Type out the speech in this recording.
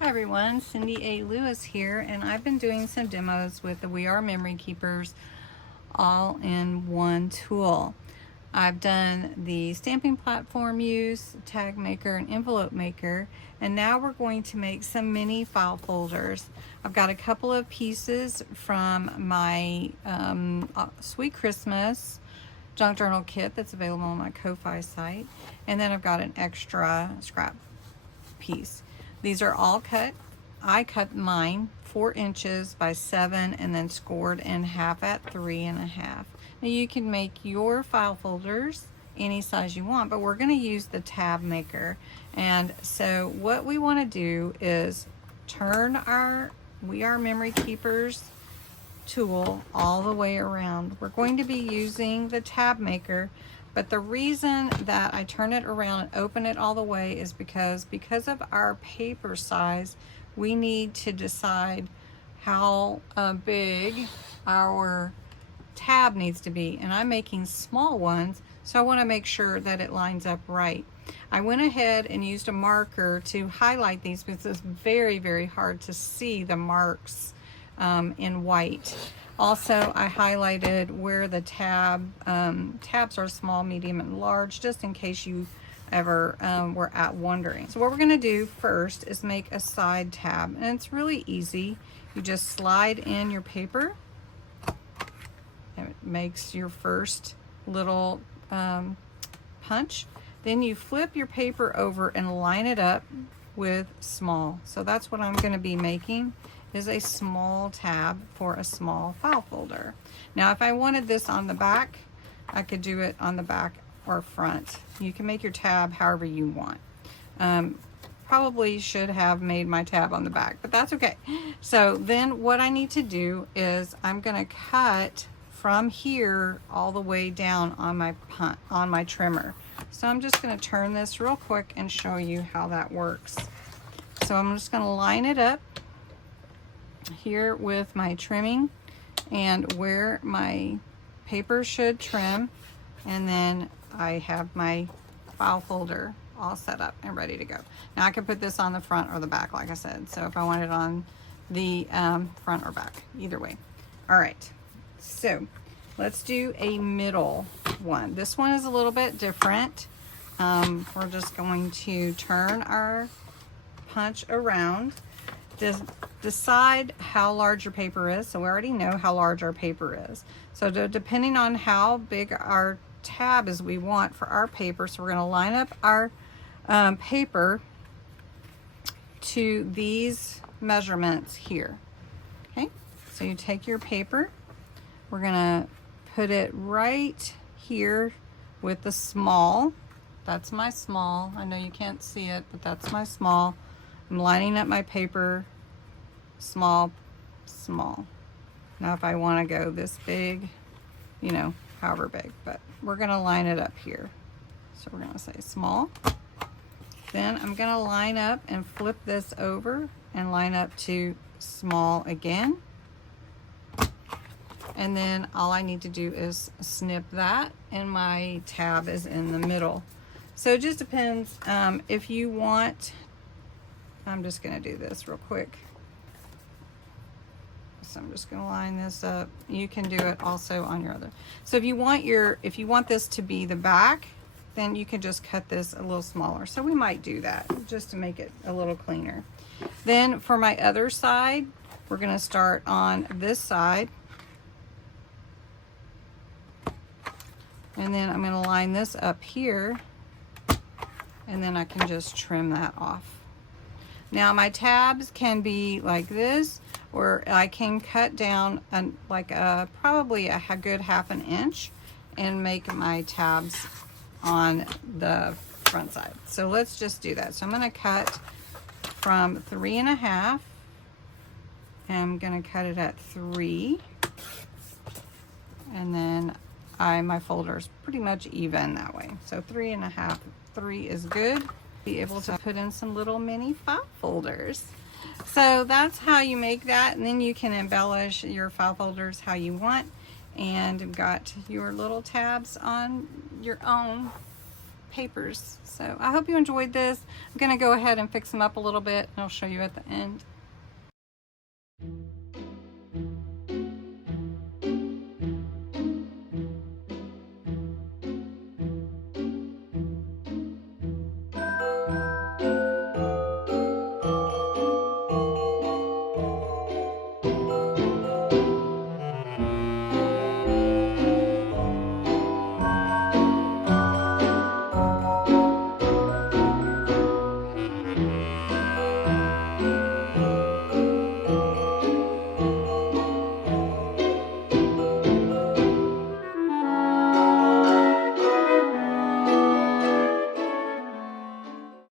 Hi everyone, Cindy A. Lewis here, and I've been doing some demos with the We Are Memory Keepers all-in-one tool. I've done the stamping platform use, tag maker, and envelope maker, and now we're going to make some mini file folders. I've got a couple of pieces from my Sweet Christmas junk journal kit that's available on my Ko-Fi site, and then I've got an extra scrap piece. These are all cut. I cut mine 4 inches by 7 and then scored in half at 3.5. Now you can make your file folders any size you want, but we're going to use the tab maker. And so what we want to do is turn our We Are Memory Keepers tool all the way around. We're going to be using the tab maker, but the reason that I turn it around and open it all the way is because of our paper size, we need to decide how big our tab needs to be. And I'm making small ones, so I want to make sure that it lines up right. I went ahead and used a marker to highlight these because it's very, very hard to see the marks in white. Also, I highlighted where the tabs are small, medium, and large, just in case you ever were wondering. So what we're going to do first is make a side tab, and it's really easy. You just slide in your paper, and it makes your first little punch. Then you flip your paper over and line it up with small. So that's what I'm going to be making, is a small tab for a small file folder. Now if I wanted this on the back, I could do it on the back or front. You can make your tab however you want. Probably should have made my tab on the back, but that's okay. So then what I need to do is I'm going to cut from here all the way down on my trimmer. So I'm just going to turn this real quick and show you how that works. So I'm just going to line it up here with my trimming and where my paper should trim, and then I have my file folder all set up and ready to go. Now I can put this on the front or the back, like I said, so if I want it on the front or back, either way. All right, so let's do a middle one. This one is a little bit different. We're just going to turn our punch around. Just decide how large your paper is. So we already know how large our paper is. So depending on how big our tab is we want for our paper, so we're going to line up our paper to these measurements here. Okay, so you take your paper, we're going to put it right here with the small. That's my small. I know you can't see it, but that's my small. I'm lining up my paper, small, small. Now if I want to go this big, you know, however big, but we're going to line it up here. So we're going to say small. Then I'm going to line up and flip this over and line up to small again. And then all I need to do is snip that, and my tab is in the middle. So it just depends if you want. I'm just going to do this real quick. So I'm just going to line this up. You can do it also on your other. So if you want this to be the back, then you can just cut this a little smaller. So we might do that just to make it a little cleaner. Then for my other side, we're going to start on this side. And then I'm going to line this up here, and then I can just trim that off. Now my tabs can be like this, or I can cut down probably a good ½ inch and make my tabs on the front side. So let's just do that. So I'm going to cut from 3.5, and I'm going to cut it at 3, and then my folder is pretty much even that way. So 3.5, 3 is good. Be able to put in some little mini file folders. So that's how you make that, and then you can embellish your file folders how you want, and you've got your little tabs on your own papers. So I hope you enjoyed this. I'm gonna go ahead and fix them up a little bit and I'll show you at the end.